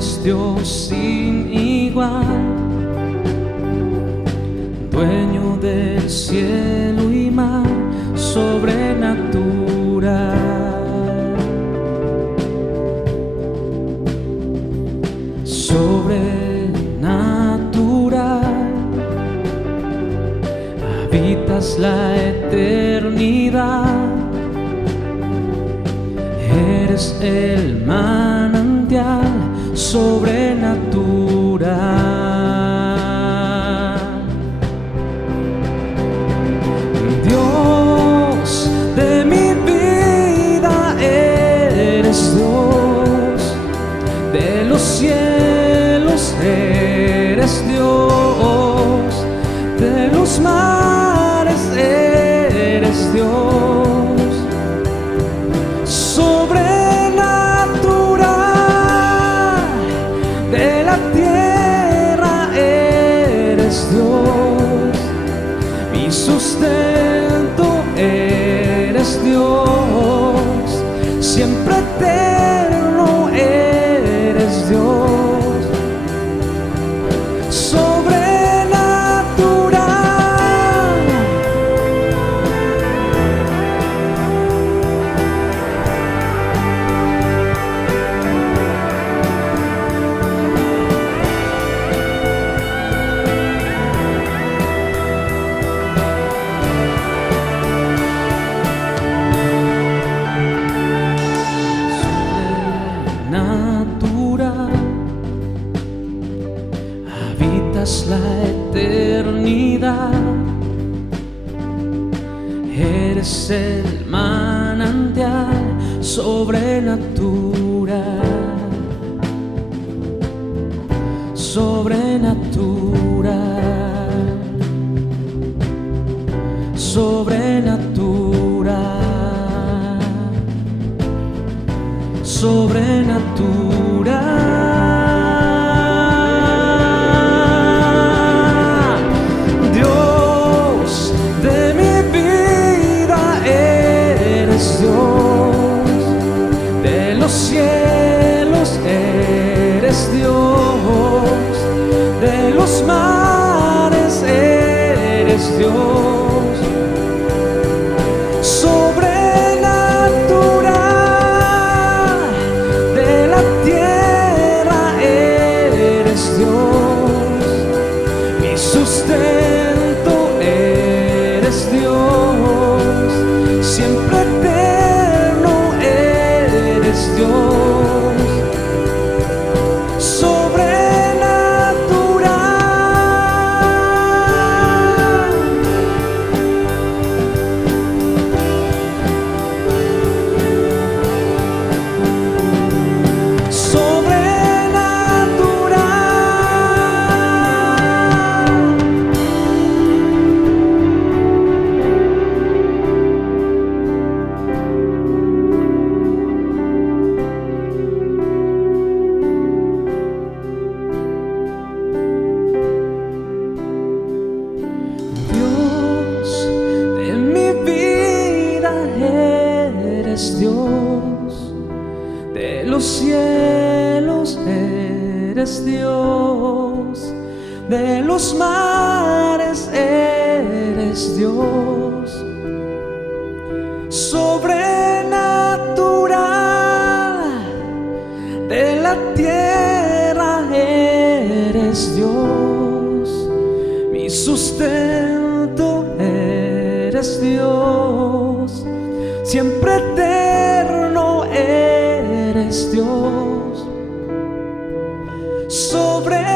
eres Dios sin igual, dueño del cielo y mar, sobrenatural. Sobrenatural, habitas la eternidad, eres el manantial sobrenatural. Dios de mi vida, eres Dios de los cielos, eres Dios de los mares, eres Dios sobrenatural, de la tierra eres Dios, mi sustento eres Dios, siempre eterno eres Dios. Habitas la eternidad, eres el manantial sobrenatural, sobrenatural, sobrenatural, sobrenatural. Cielos eres Dios, de los mares eres Dios, sobrenatural, de la tierra eres Dios, mi sustento eres Dios, siempre eterno eres Dios. Dios de los cielos, eres Dios de los mares, eres Dios sobrenatural, de la tierra eres Dios, mi sustento eres Dios, siempre eterno eres Dios, sobrenatural,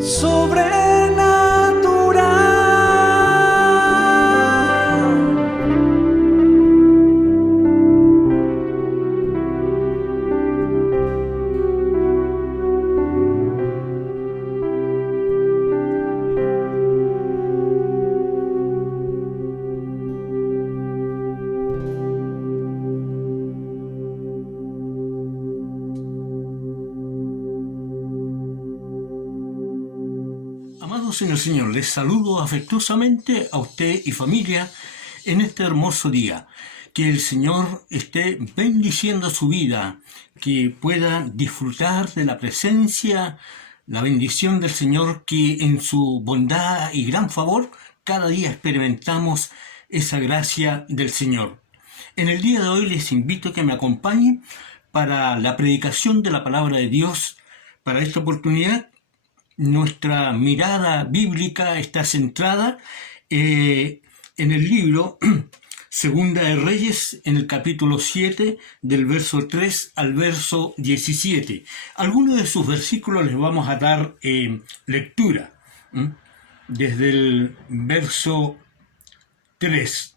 sobrenatural. Amados en el Señor, les saludo afectuosamente a usted y familia en este hermoso día. Que el Señor esté bendiciendo su vida, que pueda disfrutar de la presencia, la bendición del Señor, que en su bondad y gran favor cada día experimentamos esa gracia del Señor. En el día de hoy les invito a que me acompañen para la predicación de la palabra de Dios. Para esta oportunidad, nuestra mirada bíblica está centrada en el libro Segunda de Reyes, en el capítulo 7, del verso 3 al verso 17. Algunos de sus versículos les vamos a dar lectura. Desde el verso 3.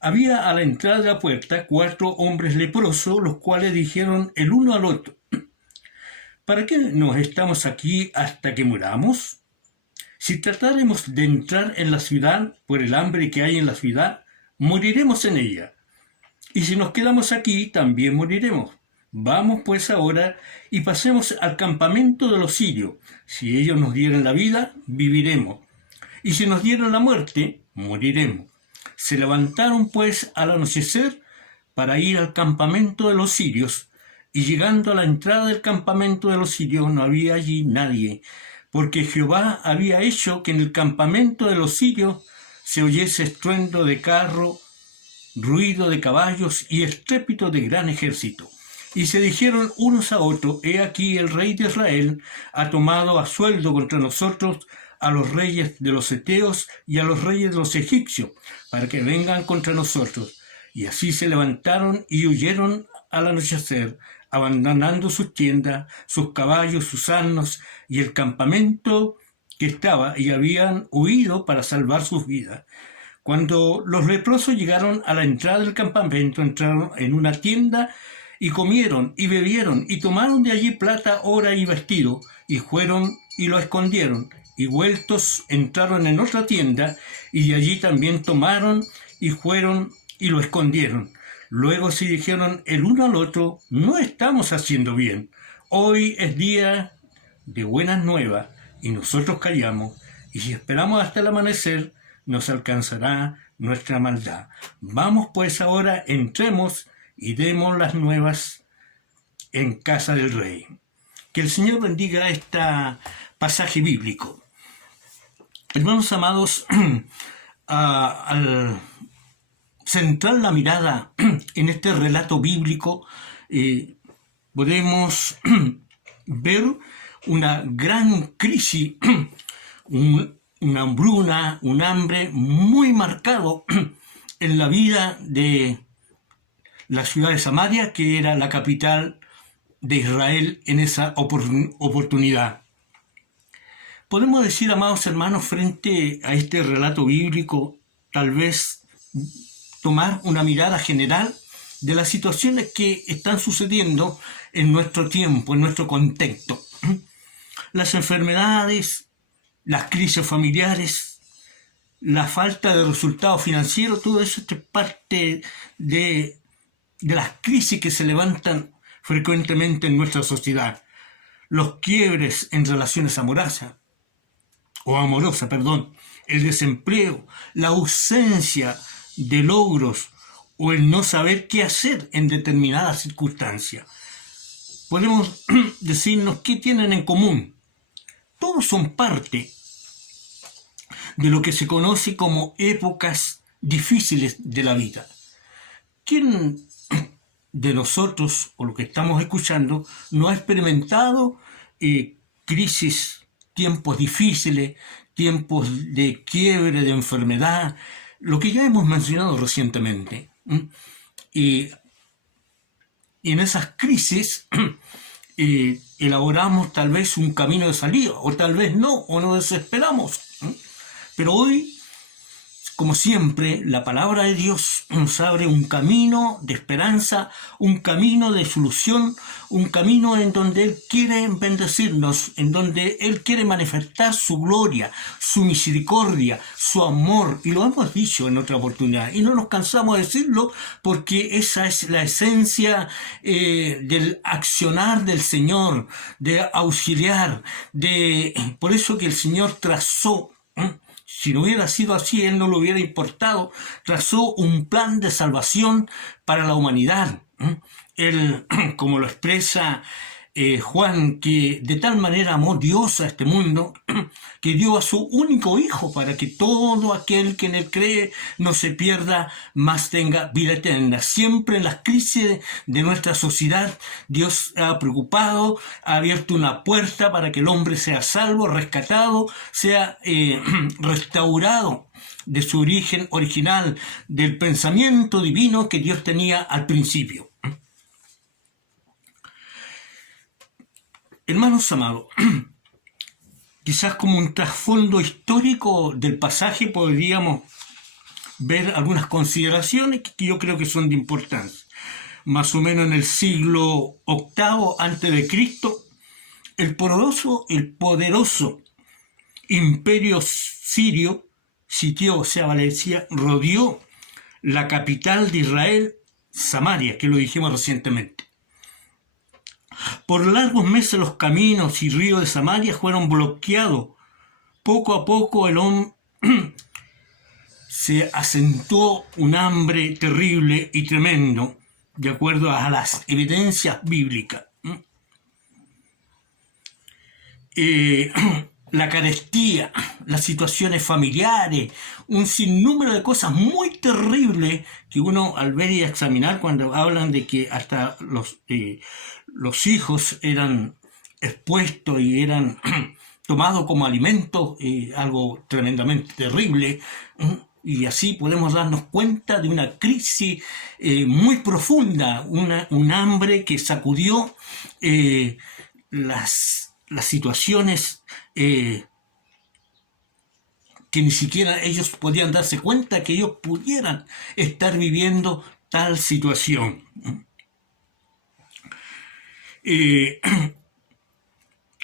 Había a la entrada de la puerta 4 hombres leprosos, los cuales dijeron el uno al otro: ¿para qué nos estamos aquí hasta que muramos? Si tratáremos de entrar en la ciudad por el hambre que hay en la ciudad, moriremos en ella. Y si nos quedamos aquí, también moriremos. Vamos pues ahora y pasemos al campamento de los sirios. Si ellos nos dieran la vida, viviremos. Y si nos dieran la muerte, moriremos. Se levantaron pues al anochecer para ir al campamento de los sirios. Y llegando a la entrada del campamento de los sirios, no había allí nadie, porque Jehová había hecho que en el campamento de los sirios se oyese estruendo de carro, ruido de caballos y estrépito de gran ejército. Y se dijeron unos a otros: he aquí el rey de Israel ha tomado a sueldo contra nosotros a los reyes de los heteos y a los reyes de los egipcios, para que vengan contra nosotros. Y así se levantaron y huyeron al anochecer, abandonando sus tiendas, sus caballos, sus asnos y el campamento que estaba, y habían huido para salvar sus vidas. Cuando los leprosos llegaron a la entrada del campamento, entraron en una tienda y comieron y bebieron y tomaron de allí plata, oro y vestido, y fueron y lo escondieron. Y vueltos entraron en otra tienda y de allí también tomaron y fueron y lo escondieron. Luego se dijeron el uno al otro: no estamos haciendo bien. Hoy es día de buenas nuevas y nosotros callamos, y si esperamos hasta el amanecer, nos alcanzará nuestra maldad. Vamos pues ahora, entremos y demos las nuevas en casa del rey. Que el Señor bendiga este pasaje bíblico. Hermanos amados, al centrar la mirada en este relato bíblico, podemos ver una gran crisis, una hambruna, un hambre muy marcado en la vida de la ciudad de Samaria, que era la capital de Israel en esa oportunidad. Podemos decir, amados hermanos, frente a este relato bíblico, tal vez tomar una mirada general de las situaciones que están sucediendo en nuestro tiempo, en nuestro contexto. Las enfermedades, las crisis familiares, la falta de resultados financieros, todo eso es parte de las crisis que se levantan frecuentemente en nuestra sociedad. Los quiebres en relaciones amorosas, el desempleo, la ausencia de logros o el no saber qué hacer en determinadas circunstancias. Podemos decirnos qué tienen en común. Todos son parte de lo que se conoce como épocas difíciles de la vida. ¿Quién de nosotros, o lo que estamos escuchando, no ha experimentado crisis, tiempos difíciles, tiempos de quiebre, de enfermedad, lo que ya hemos mencionado recientemente? Y en esas crisis elaboramos tal vez un camino de salida, o tal vez no, o nos desesperamos. Pero hoy como siempre, la palabra de Dios nos abre un camino de esperanza, un camino de solución, un camino en donde Él quiere bendecirnos, en donde Él quiere manifestar su gloria, su misericordia, su amor. Y lo hemos dicho en otra oportunidad. Y no nos cansamos de decirlo porque esa es la esencia del accionar del Señor, de auxiliar, por eso que el Señor trazó. Si no hubiera sido así, Él no le hubiera importado. Trazó un plan de salvación para la humanidad. Él, como lo expresa Juan, que de tal manera amó Dios a este mundo, que dio a su único Hijo para que todo aquel que en Él cree no se pierda, mas tenga vida eterna. Siempre en las crisis de nuestra sociedad, Dios ha preocupado, ha abierto una puerta para que el hombre sea salvo, rescatado, sea restaurado de su origen original, del pensamiento divino que Dios tenía al principio. Hermanos amados, quizás como un trasfondo histórico del pasaje podríamos ver algunas consideraciones que yo creo que son de importancia. Más o menos en el siglo VIII antes de Cristo, el poderoso imperio sirio sitió, rodeó la capital de Israel, Samaria, que lo dijimos recientemente. Por largos meses los caminos y ríos de Samaria fueron bloqueados. Poco a poco se acentuó un hambre terrible y tremendo, de acuerdo a las evidencias bíblicas. La carestía, las situaciones familiares, un sinnúmero de cosas muy terribles que uno al ver y examinar cuando hablan de que hasta los hijos eran expuestos y eran tomados como alimento, algo tremendamente terrible. Y así podemos darnos cuenta de una crisis muy profunda, un hambre que sacudió las situaciones que ni siquiera ellos podían darse cuenta que ellos pudieran estar viviendo tal situación.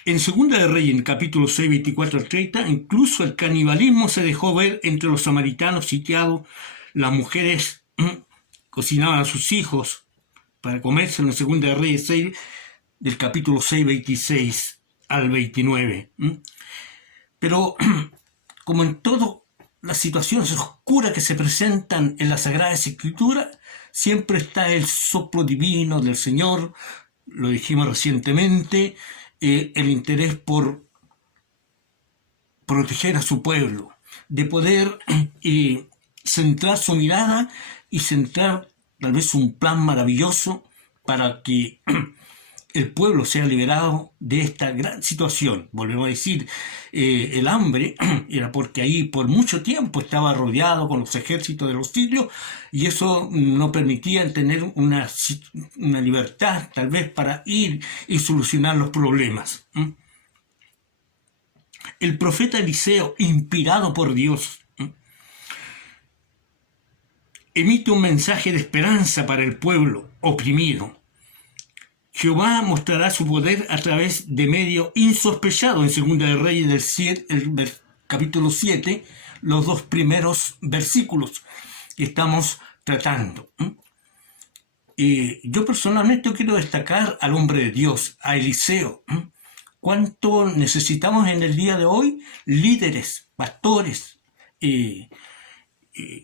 En Segunda de Reyes, en capítulo 6, 24 al 30, incluso el canibalismo se dejó ver entre los samaritanos sitiados. Las mujeres cocinaban a sus hijos para comerse en la Segunda de Reyes 6, del capítulo 6, 26 al 29. Pero, como en todas las situaciones oscuras que se presentan en la Sagrada Escritura, siempre está el soplo divino del Señor, lo dijimos recientemente, el interés por proteger a su pueblo, de poder centrar su mirada y centrar tal vez un plan maravilloso para que el pueblo sea liberado de esta gran situación. Volvemos a decir, el hambre era porque ahí por mucho tiempo estaba rodeado con los ejércitos de los sirios y eso no permitía tener una libertad tal vez para ir y solucionar los problemas. El profeta Eliseo, inspirado por Dios, emite un mensaje de esperanza para el pueblo oprimido. Jehová mostrará su poder a través de medio insospechado en Segunda de Reyes del capítulo 7, los dos primeros versículos que estamos tratando. Yo personalmente quiero destacar al hombre de Dios, a Eliseo. ¿Cuánto necesitamos en el día de hoy? Líderes, pastores,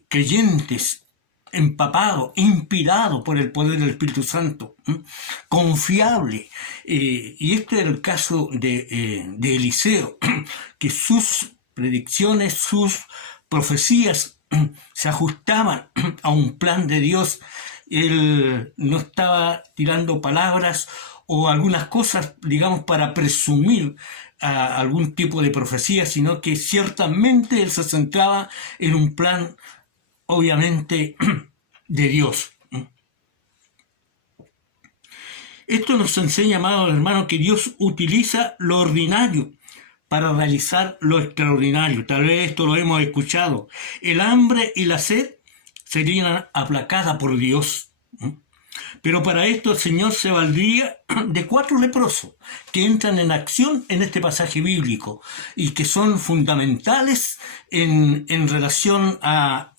creyentes, empapado, inspirado por el poder del Espíritu Santo, confiable. Y este era el caso de Eliseo, que sus predicciones, sus profecías se ajustaban a un plan de Dios. Él no estaba tirando palabras o algunas cosas, digamos, para presumir a algún tipo de profecía, sino que ciertamente él se centraba en un plan obviamente de Dios. Esto nos enseña, amados hermanos, que Dios utiliza lo ordinario para realizar lo extraordinario. Tal vez esto lo hemos escuchado. El hambre y la sed serían aplacadas por Dios. Pero para esto el Señor se valdría de 4 leprosos que entran en acción en este pasaje bíblico y que son fundamentales en relación a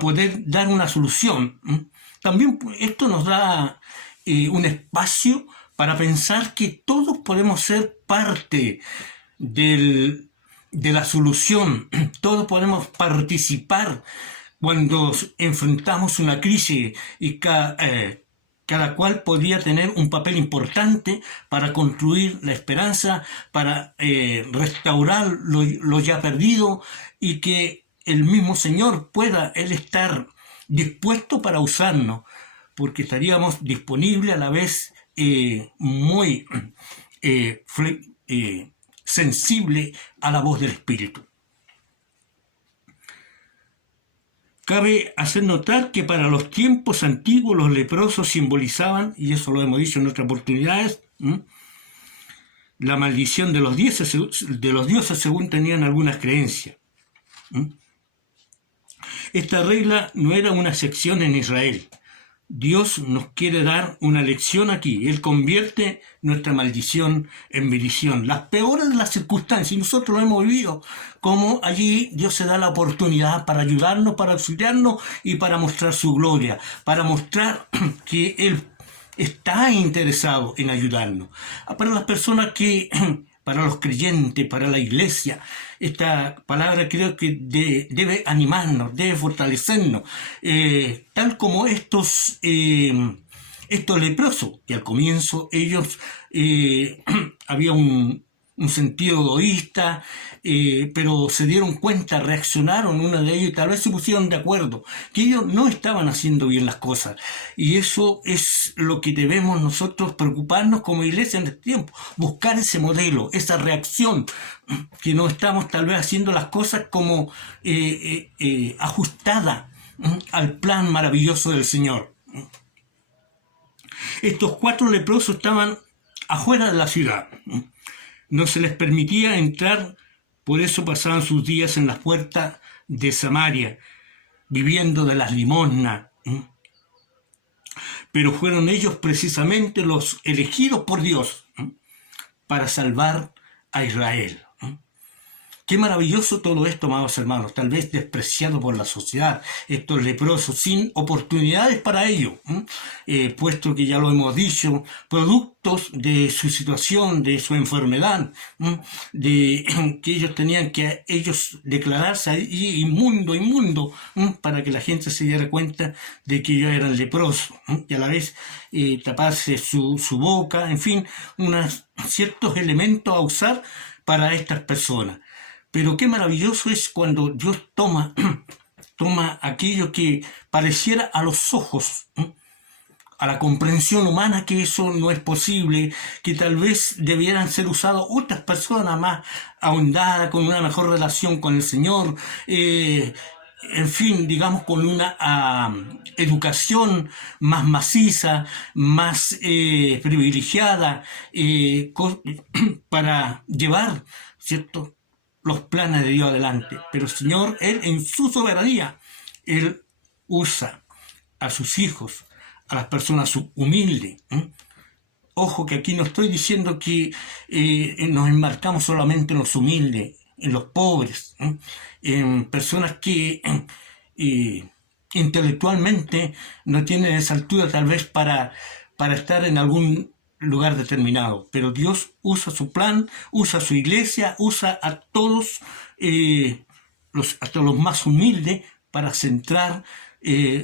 poder dar una solución. También esto nos da un espacio para pensar que todos podemos ser parte de la solución, todos podemos participar cuando enfrentamos una crisis y cada cual podría tener un papel importante para construir la esperanza, para restaurar lo ya perdido y que el mismo Señor pueda Él estar dispuesto para usarnos, porque estaríamos disponibles a la vez muy sensible a la voz del Espíritu. Cabe hacer notar que para los tiempos antiguos los leprosos simbolizaban, y eso lo hemos dicho en otras oportunidades, la maldición de los dioses según tenían algunas creencias. Esta regla no era una excepción en Israel. Dios nos quiere dar una lección aquí. Él convierte nuestra maldición en bendición. Las peores de las circunstancias, y nosotros lo hemos vivido, como allí Dios se da la oportunidad para ayudarnos, para auxiliarnos y para mostrar su gloria, para mostrar que Él está interesado en ayudarnos. Para las personas que, para los creyentes, para la iglesia, esta palabra creo que debe animarnos, debe fortalecernos, tal como estos leprosos, que al comienzo ellos había un sentido egoísta, pero se dieron cuenta, reaccionaron uno de ellos y tal vez se pusieron de acuerdo, que ellos no estaban haciendo bien las cosas. Y eso es lo que debemos nosotros preocuparnos como iglesia en este tiempo, buscar ese modelo, esa reacción, que no estamos tal vez haciendo las cosas como ajustada al plan maravilloso del Señor. Estos 4 leprosos estaban afuera de la ciudad. No se les permitía entrar, por eso pasaban sus días en las puertas de Samaria, viviendo de las limosnas. Pero fueron ellos precisamente los elegidos por Dios para salvar a Israel. Qué maravilloso todo esto, amados hermanos, tal vez despreciado por la sociedad, estos leprosos sin oportunidades para ello, puesto que ya lo hemos dicho, productos de su situación, de su enfermedad, de que ellos tenían que declararse ahí inmundo, para que la gente se diera cuenta de que ellos eran leprosos, y a la vez taparse su boca, en fin, ciertos elementos a usar para estas personas. Pero qué maravilloso es cuando Dios toma aquello que pareciera a los ojos, a la comprensión humana, que eso no es posible, que tal vez debieran ser usadas otras personas más ahondadas, con una mejor relación con el Señor, en fin, digamos, con una educación más maciza, más privilegiada, para llevar, ¿cierto?, los planes de Dios adelante. Pero el Señor, Él en su soberanía, Él usa a sus hijos, a las personas humildes. Ojo que aquí no estoy diciendo que nos enmarcamos solamente en los humildes, en los pobres, en personas que intelectualmente no tienen esa altura tal vez para estar en algún lugar determinado, pero Dios usa su plan, usa su iglesia, usa a todos, hasta los más humildes, para centrar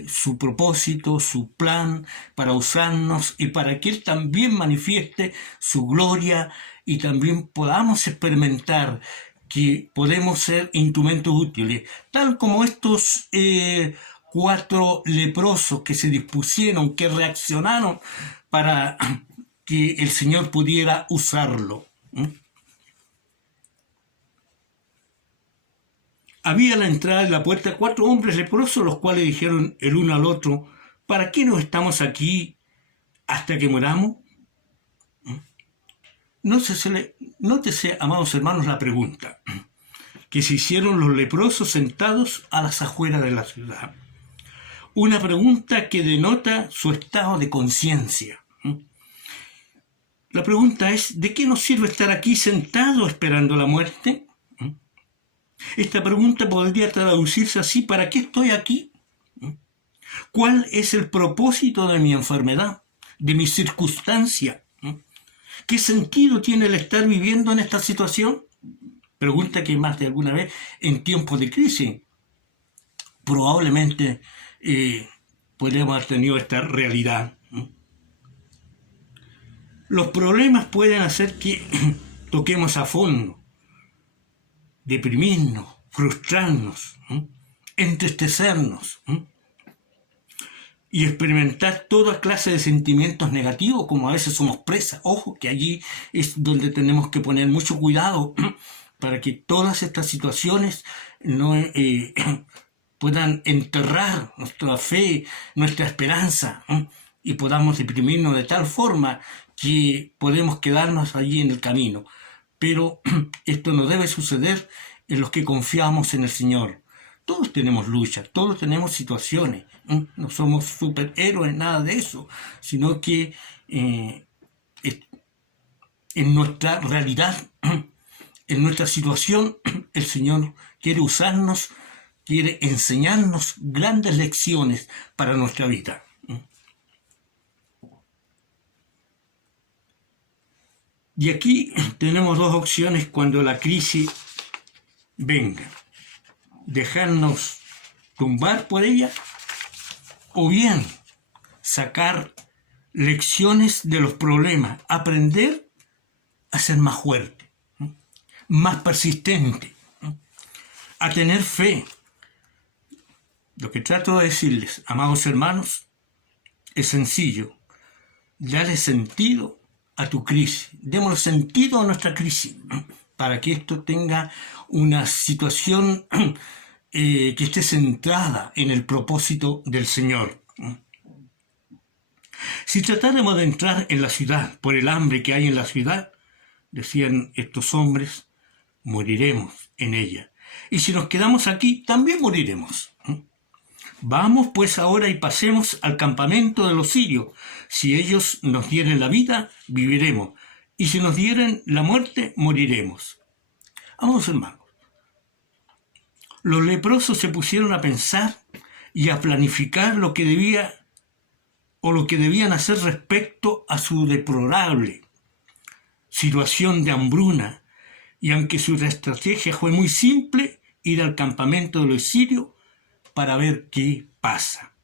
su propósito, su plan, para usarnos y para que Él también manifieste su gloria y también podamos experimentar que podemos ser instrumentos útiles, tal como estos 4 leprosos que se dispusieron, que reaccionaron para que el Señor pudiera usarlo. Había a la entrada de la puerta 4 hombres leprosos, los cuales dijeron el uno al otro: ¿para qué nos estamos aquí hasta que moramos? Nótese, amados hermanos, la pregunta que se hicieron los leprosos sentados a las afueras de la ciudad. Una pregunta que denota su estado de conciencia. La pregunta es, ¿de qué nos sirve estar aquí sentado esperando la muerte? Esta pregunta podría traducirse así: ¿para qué estoy aquí? ¿Cuál es el propósito de mi enfermedad, de mi circunstancia? ¿Qué sentido tiene el estar viviendo en esta situación? Pregunta que más de alguna vez en tiempos de crisis probablemente podríamos haber tenido esta realidad. Los problemas pueden hacer que toquemos a fondo, deprimirnos, frustrarnos, entristecernos y experimentar toda clase de sentimientos negativos, como a veces somos presas. Ojo, que allí es donde tenemos que poner mucho cuidado para que todas estas situaciones no puedan enterrar nuestra fe, nuestra esperanza, y podamos deprimirnos de tal forma que podemos quedarnos allí en el camino. Pero esto no debe suceder en los que confiamos en el Señor. Todos tenemos luchas, todos tenemos situaciones. No somos superhéroes, nada de eso, sino que en nuestra realidad, en nuestra situación, el Señor quiere usarnos, quiere enseñarnos grandes lecciones para nuestra vida. Y aquí tenemos dos opciones cuando la crisis venga: dejarnos tumbar por ella, o bien sacar lecciones de los problemas, aprender a ser más fuerte, más persistente, a tener fe. Lo que trato de decirles, amados hermanos, es sencillo: darle sentido a tu crisis, démosle sentido a nuestra crisis, para que esto tenga una situación que esté centrada en el propósito del Señor. Si tratáramos de entrar en la ciudad por el hambre que hay en la ciudad, decían estos hombres, moriremos en ella. Y si nos quedamos aquí, también moriremos. Vamos pues ahora y pasemos al campamento de los sirios. Si ellos nos dieren la vida, viviremos. Y si nos dieren la muerte, moriremos. Amados hermanos, los leprosos se pusieron a pensar y a planificar lo que debían hacer respecto a su deplorable situación de hambruna. Y aunque su estrategia fue muy simple, ir al campamento de los sirios para ver qué pasa.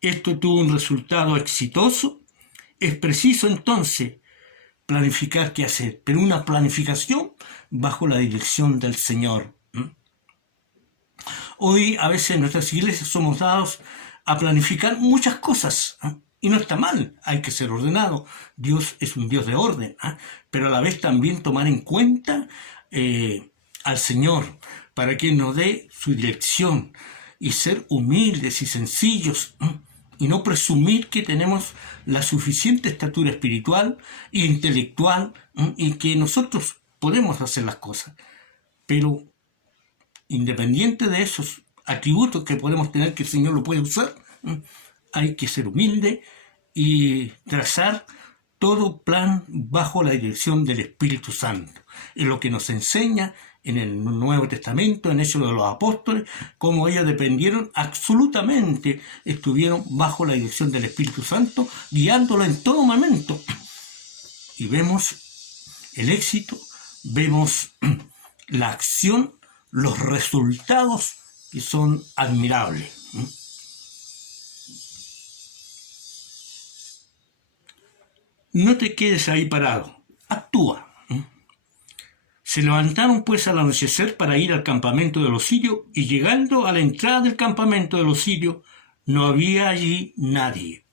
Esto tuvo un resultado exitoso. Es preciso entonces planificar qué hacer, pero una planificación bajo la dirección del Señor. Hoy a veces en nuestras iglesias somos dados a planificar muchas cosas, y no está mal, hay que ser ordenado. Dios es un Dios de orden, pero a la vez también tomar en cuenta al Señor para que nos dé su dirección, y ser humildes y sencillos, y no presumir que tenemos la suficiente estatura espiritual e intelectual, y que nosotros podemos hacer las cosas. Pero independiente de esos atributos que podemos tener, que el Señor lo puede usar, hay que ser humilde y trazar todo plan bajo la dirección del Espíritu Santo. Es lo que nos enseña en el Nuevo Testamento, en Hechos de los Apóstoles, cómo ellos dependieron absolutamente, estuvieron bajo la dirección del Espíritu Santo, guiándolo en todo momento. Y vemos el éxito, vemos la acción, los resultados que son admirables. No te quedes ahí parado, actúa. Se levantaron pues al anochecer para ir al campamento de los sirios, y llegando a la entrada del campamento de los sirios, no había allí nadie.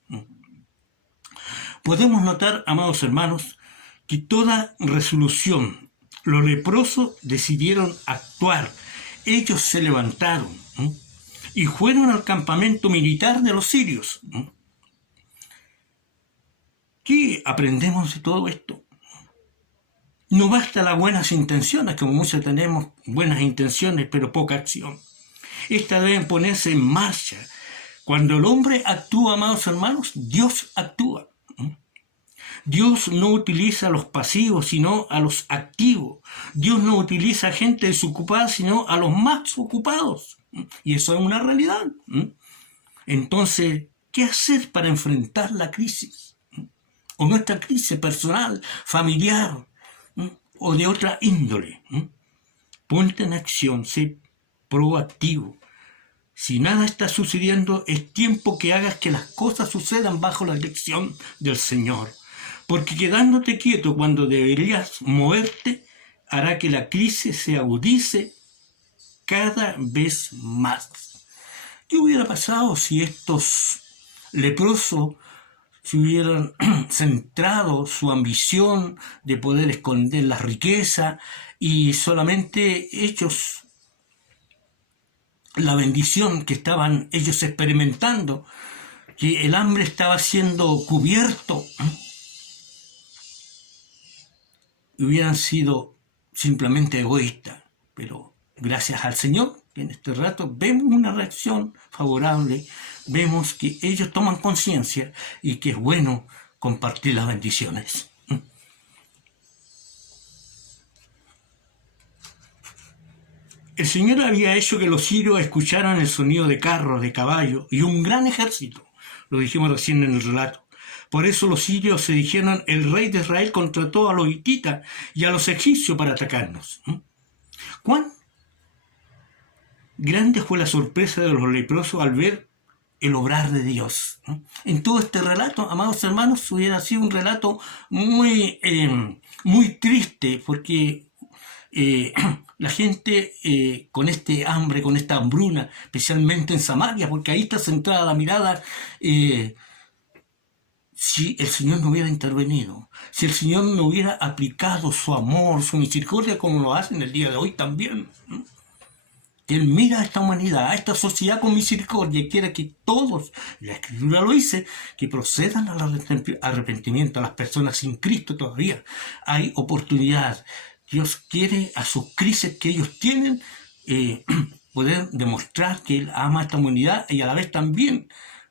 Podemos notar, amados hermanos, que toda resolución, los leprosos decidieron actuar. Ellos se levantaron y fueron al campamento militar de los sirios. ¿Qué aprendemos de todo esto? No basta las buenas intenciones, como muchos tenemos buenas intenciones, pero poca acción. Estas deben ponerse en marcha. Cuando el hombre actúa, amados hermanos, Dios actúa. Dios no utiliza a los pasivos, sino a los activos. Dios no utiliza a gente desocupada, sino a los más ocupados. Y eso es una realidad. Entonces, ¿qué hacer para enfrentar la crisis? O nuestra crisis personal, familiar, o de otra índole. Ponte en acción, sé proactivo. Si nada está sucediendo, es tiempo que hagas que las cosas sucedan bajo la dirección del Señor. Porque quedándote quieto cuando deberías moverte, hará que la crisis se agudice cada vez más. ¿Qué hubiera pasado si estos leprosos se hubieran centrado su ambición de poder esconder la riqueza y solamente ellos, la bendición que estaban ellos experimentando, que el hambre estaba siendo cubierto, hubieran sido simplemente egoístas? Pero gracias al Señor, en este rato vemos una reacción favorable, vemos que ellos toman conciencia y que es bueno compartir las bendiciones. El Señor había hecho que los sirios escucharan el sonido de carros, de caballos y un gran ejército. Lo dijimos recién en el relato. Por eso los sirios se dijeron: el rey de Israel contrató a los hititas y a los egipcios para atacarnos. ¿Cuán grande fue la sorpresa de los leprosos al ver el obrar de Dios? En todo este relato, amados hermanos, hubiera sido un relato muy triste, porque la gente con este hambre, con esta hambruna, especialmente en Samaria, porque ahí está centrada la mirada, si el Señor no hubiera intervenido, si el Señor no hubiera aplicado su amor, su misericordia, como lo hace en el día de hoy también. Él mira a esta humanidad, a esta sociedad con misericordia y quiere que todos, la Escritura lo dice, que procedan al arrepentimiento. A las personas sin Cristo todavía hay oportunidad. Dios quiere a sus crisis que ellos tienen poder demostrar que Él ama a esta humanidad y a la vez también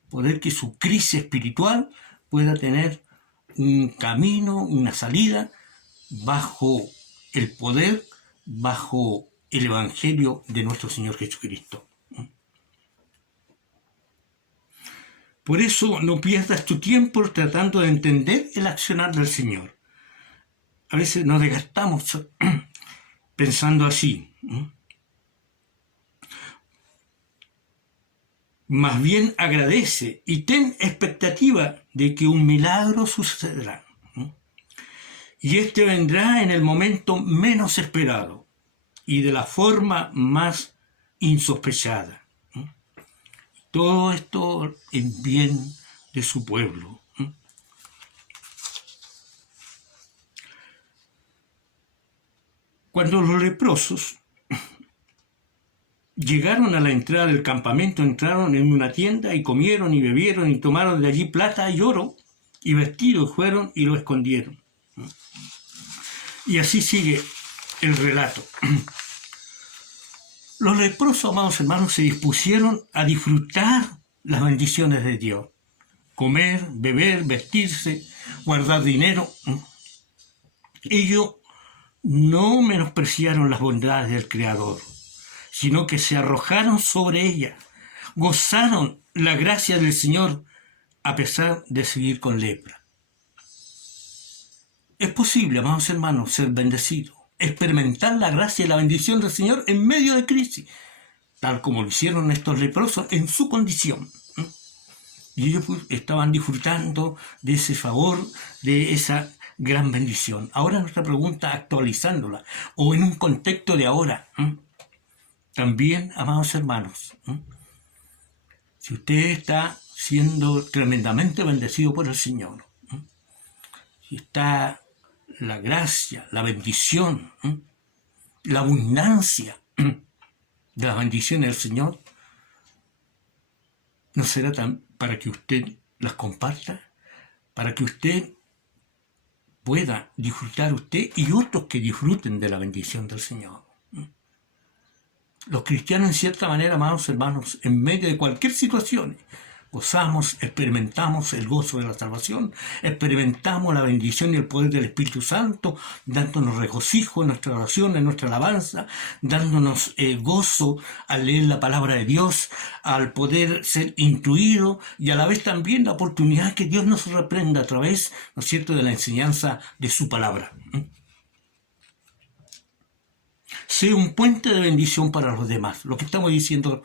poder que su crisis espiritual pueda tener un camino, una salida bajo el poder, bajo el Evangelio de nuestro Señor Jesucristo. Por eso no pierdas tu tiempo tratando de entender el accionar del Señor. A veces nos desgastamos pensando así. Más bien agradece y ten expectativa de que un milagro sucederá. Y este vendrá en el momento menos esperado y de la forma más insospechada. Todo esto en bien de su pueblo. Cuando los leprosos llegaron a la entrada del campamento, entraron en una tienda y comieron y bebieron y tomaron de allí plata y oro y vestidos, fueron y lo escondieron. Y así sigue el relato. Los leprosos, amados hermanos, se dispusieron a disfrutar las bendiciones de Dios. Comer, beber, vestirse, guardar dinero. Ellos no menospreciaron las bondades del Creador, sino que se arrojaron sobre ella, gozaron la gracia del Señor a pesar de seguir con lepra. Es posible, amados hermanos, ser bendecido, experimentar la gracia y la bendición del Señor en medio de crisis, tal como lo hicieron estos leprosos en su condición. Y ellos estaban disfrutando de ese favor, de esa gran bendición. Ahora nuestra pregunta, actualizándola, o en un contexto de ahora. También, amados hermanos, si usted está siendo tremendamente bendecido por el Señor, si está la gracia, la bendición, la abundancia de las bendiciones del Señor, ¿no será para que usted las comparta? Para que usted pueda disfrutar usted y otros que disfruten de la bendición del Señor. Los cristianos, en cierta manera, amados hermanos, en medio de cualquier situación, gozamos, experimentamos el gozo de la salvación, experimentamos la bendición y el poder del Espíritu Santo, dándonos regocijo en nuestra oración, en nuestra alabanza, dándonos gozo al leer la palabra de Dios, al poder ser instruido y a la vez también la oportunidad que Dios nos reprenda a través, ¿no es cierto?, de la enseñanza de su palabra. Sea un puente de bendición para los demás, lo que estamos diciendo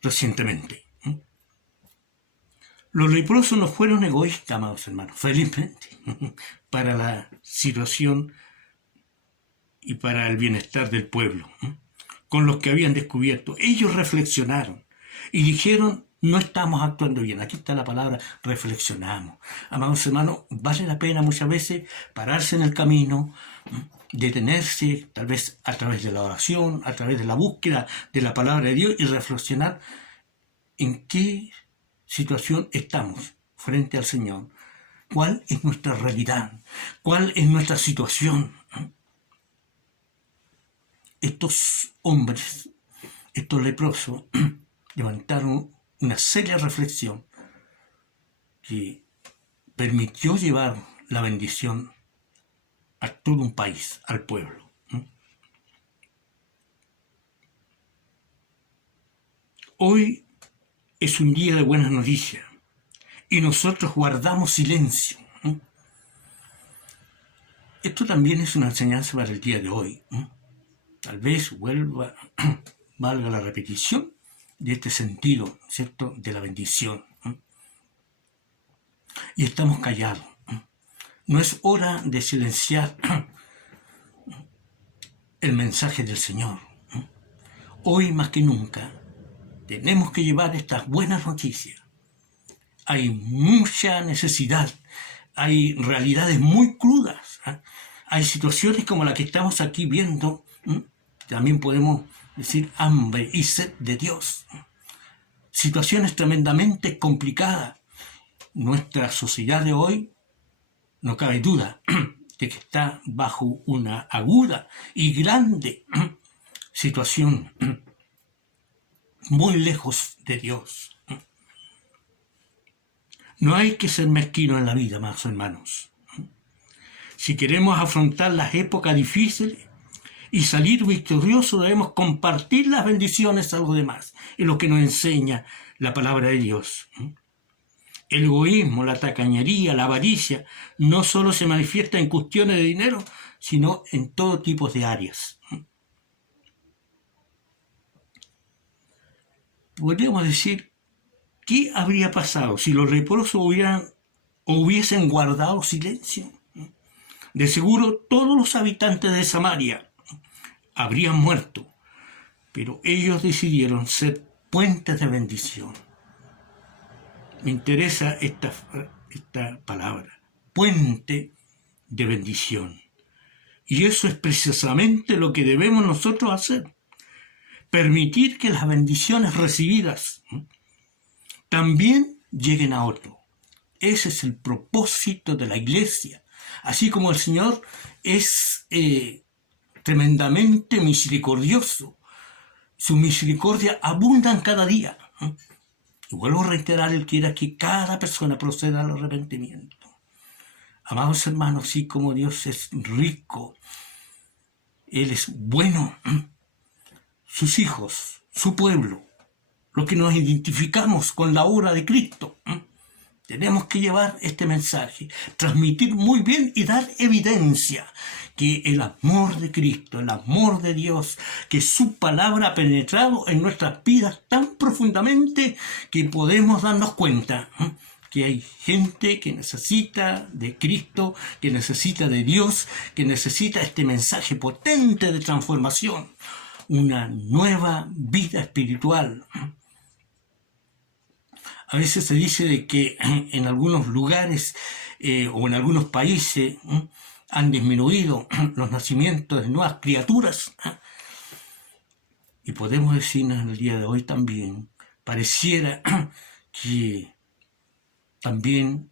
recientemente. Los leprosos no fueron egoístas, amados hermanos, felizmente, para la situación y para el bienestar del pueblo, con los que habían descubierto. Ellos reflexionaron y dijeron, no estamos actuando bien. Aquí está la palabra, reflexionamos. Amados hermanos, vale la pena muchas veces pararse en el camino, detenerse, tal vez a través de la oración, a través de la búsqueda de la palabra de Dios y reflexionar en qué situación estamos frente al Señor. ¿Cuál es nuestra realidad? ¿Cuál es nuestra situación? Estos hombres, estos leprosos, levantaron una seria reflexión que permitió llevar la bendición a todo un país, al pueblo. Hoy es un día de buenas noticias y nosotros guardamos silencio. Esto también es una enseñanza para el día de hoy. Tal vez valga la repetición de este sentido, ¿cierto?, de la bendición. Y estamos callados. No es hora de silenciar el mensaje del Señor. Hoy más que nunca tenemos que llevar estas buenas noticias. Hay mucha necesidad, hay realidades muy crudas, hay situaciones como la que estamos aquí viendo. También podemos decir hambre y sed de Dios. Situaciones tremendamente complicadas. Nuestra sociedad de hoy, no cabe duda de que está bajo una aguda y grande situación, muy lejos de Dios. No hay que ser mezquino en la vida, amados hermanos. Si queremos afrontar las épocas difíciles y salir victoriosos, debemos compartir las bendiciones a los demás. Es lo que nos enseña la palabra de Dios. El egoísmo, la tacañería, la avaricia, no solo se manifiesta en cuestiones de dinero, sino en todo tipo de áreas. Podríamos decir, ¿qué habría pasado si los leprosos hubiesen guardado silencio? De seguro todos los habitantes de Samaria habrían muerto, pero ellos decidieron ser puentes de bendición. Me interesa esta palabra, puente de bendición. Y eso es precisamente lo que debemos nosotros hacer. Permitir que las bendiciones recibidas también lleguen a otro. Ese es el propósito de la iglesia. Así como el Señor es tremendamente misericordioso, su misericordia abunda en cada día. Y vuelvo a reiterar, Él quiere que cada persona proceda al arrepentimiento. Amados hermanos, así como Dios es rico, Él es bueno, sus hijos, su pueblo, los que nos identificamos con la obra de Cristo, tenemos que llevar este mensaje, transmitir muy bien y dar evidencia que el amor de Cristo, el amor de Dios, que su palabra ha penetrado en nuestras vidas tan profundamente que podemos darnos cuenta que hay gente que necesita de Cristo, que necesita de Dios, que necesita este mensaje potente de transformación, una nueva vida espiritual. A veces se dice de que en algunos lugares o en algunos países han disminuido los nacimientos de nuevas criaturas. Y podemos decir en el día de hoy también, pareciera que también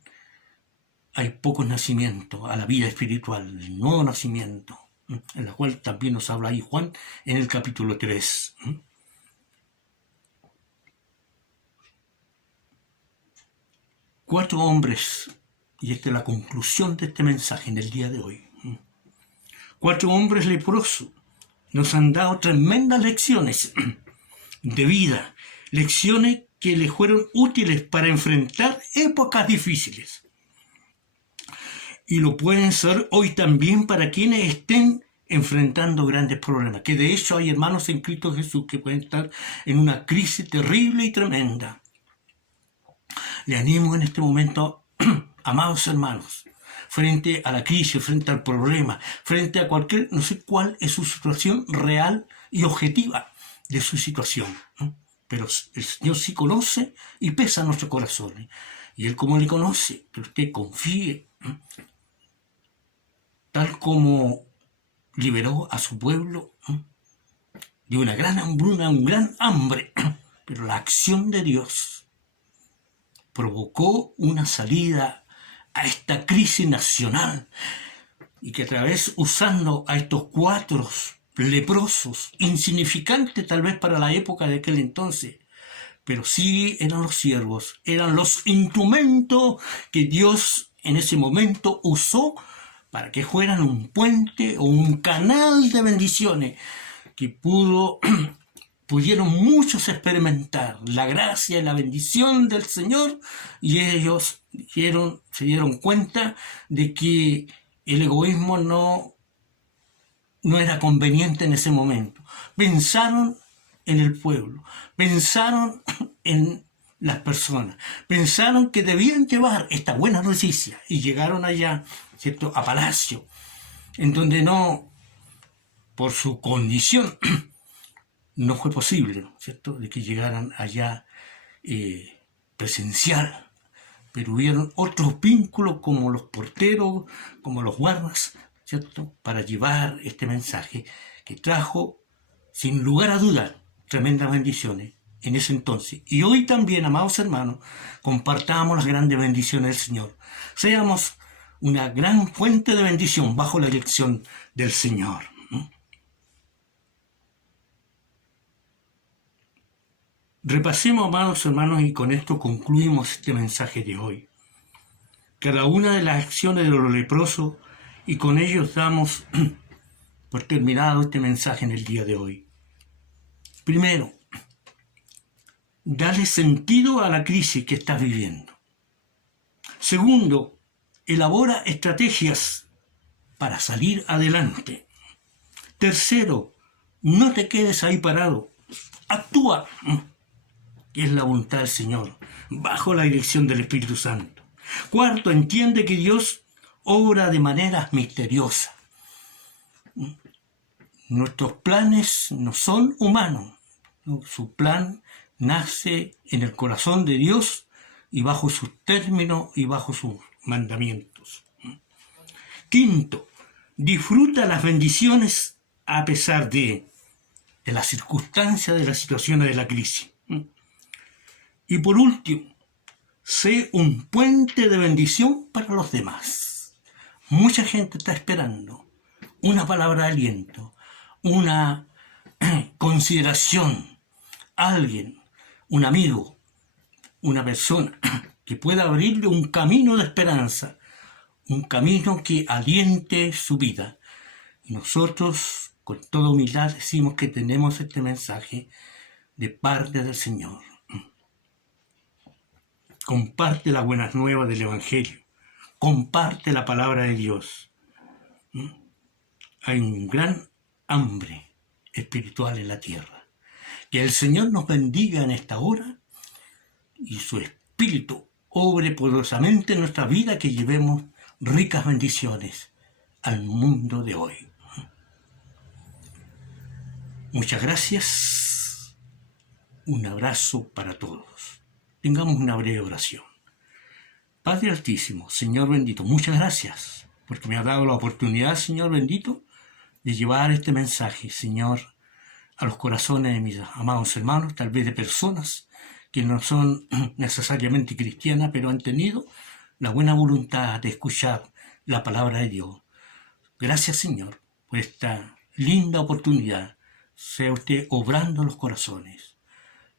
hay pocos nacimientos a la vida espiritual, el nuevo nacimiento, en la cual también nos habla ahí Juan en el capítulo 3. 4 hombres, y esta es la conclusión de este mensaje en el día de hoy. 4 hombres leprosos nos han dado tremendas lecciones de vida, lecciones que les fueron útiles para enfrentar épocas difíciles. Y lo pueden ser hoy también para quienes estén enfrentando grandes problemas, que de hecho hay hermanos en Cristo Jesús que pueden estar en una crisis terrible y tremenda. Le animo en este momento, amados hermanos, frente a la crisis, frente al problema, frente a cualquier, no sé cuál es su situación real y objetiva de su situación, ¿no? Pero el Señor sí conoce y pesa nuestros corazones. Y Él como le conoce, que usted confíe, ¿no? Tal como liberó a su pueblo, ¿no?, de una gran hambruna, un gran hambre, pero la acción de Dios provocó una salida a esta crisis nacional, y que a través, usando a estos 4 leprosos, insignificantes tal vez para la época de aquel entonces, pero sí eran los siervos, eran los instrumentos que Dios en ese momento usó para que fueran un puente o un canal de bendiciones que pudieron muchos experimentar la gracia y la bendición del Señor, y ellos se dieron cuenta de que el egoísmo no era conveniente en ese momento. Pensaron en el pueblo, pensaron en las personas, pensaron que debían llevar esta buena noticia, y llegaron allá, ¿cierto?, a palacio, en donde no, por su condición, no fue posible, ¿no?, ¿cierto?, de que llegaran allá presencial, pero hubieron otros vínculos como los porteros, como los guardas, ¿cierto?, para llevar este mensaje que trajo, sin lugar a dudas, tremendas bendiciones en ese entonces. Y hoy también, amados hermanos, compartamos las grandes bendiciones del Señor. Seamos una gran fuente de bendición bajo la dirección del Señor. Repasemos, amados hermanos, y con esto concluimos este mensaje de hoy. Cada una de las acciones de los leprosos, y con ellos damos por terminado este mensaje en el día de hoy. Primero, dale sentido a la crisis que estás viviendo. Segundo, elabora estrategias para salir adelante. Tercero, no te quedes ahí parado. Actúa, que es la voluntad del Señor, bajo la dirección del Espíritu Santo. Cuarto, entiende que Dios obra de manera misteriosa. Nuestros planes no son humanos. Su plan nace en el corazón de Dios y bajo sus términos y bajo sus mandamientos. Quinto, disfruta las bendiciones a pesar de las circunstancias, de las situaciones de la crisis. Y por último, sé un puente de bendición para los demás. Mucha gente está esperando una palabra de aliento, una consideración, alguien, un amigo, una persona que pueda abrirle un camino de esperanza, un camino que aliente su vida. Y nosotros, con toda humildad, decimos que tenemos este mensaje de parte del Señor. Comparte las buenas nuevas del Evangelio. Comparte la palabra de Dios. Hay un gran hambre espiritual en la tierra. Que el Señor nos bendiga en esta hora y su Espíritu obre poderosamente en nuestra vida, que llevemos ricas bendiciones al mundo de hoy. Muchas gracias. Un abrazo para todos. Tengamos una breve oración. Padre Altísimo, Señor bendito, muchas gracias porque me ha dado la oportunidad, Señor bendito, de llevar este mensaje, Señor, a los corazones de mis amados hermanos, tal vez de personas que no son necesariamente cristianas, pero han tenido la buena voluntad de escuchar la palabra de Dios. Gracias, Señor, por esta linda oportunidad. Sea usted obrando los corazones.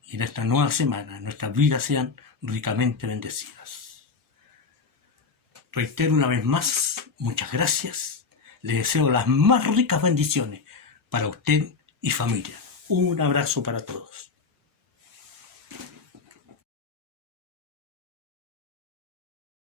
Y en esta nueva semana nuestras vidas sean ricamente bendecidas. Reitero una vez más, muchas gracias. Le deseo las más ricas bendiciones para usted y familia. Un abrazo para todos.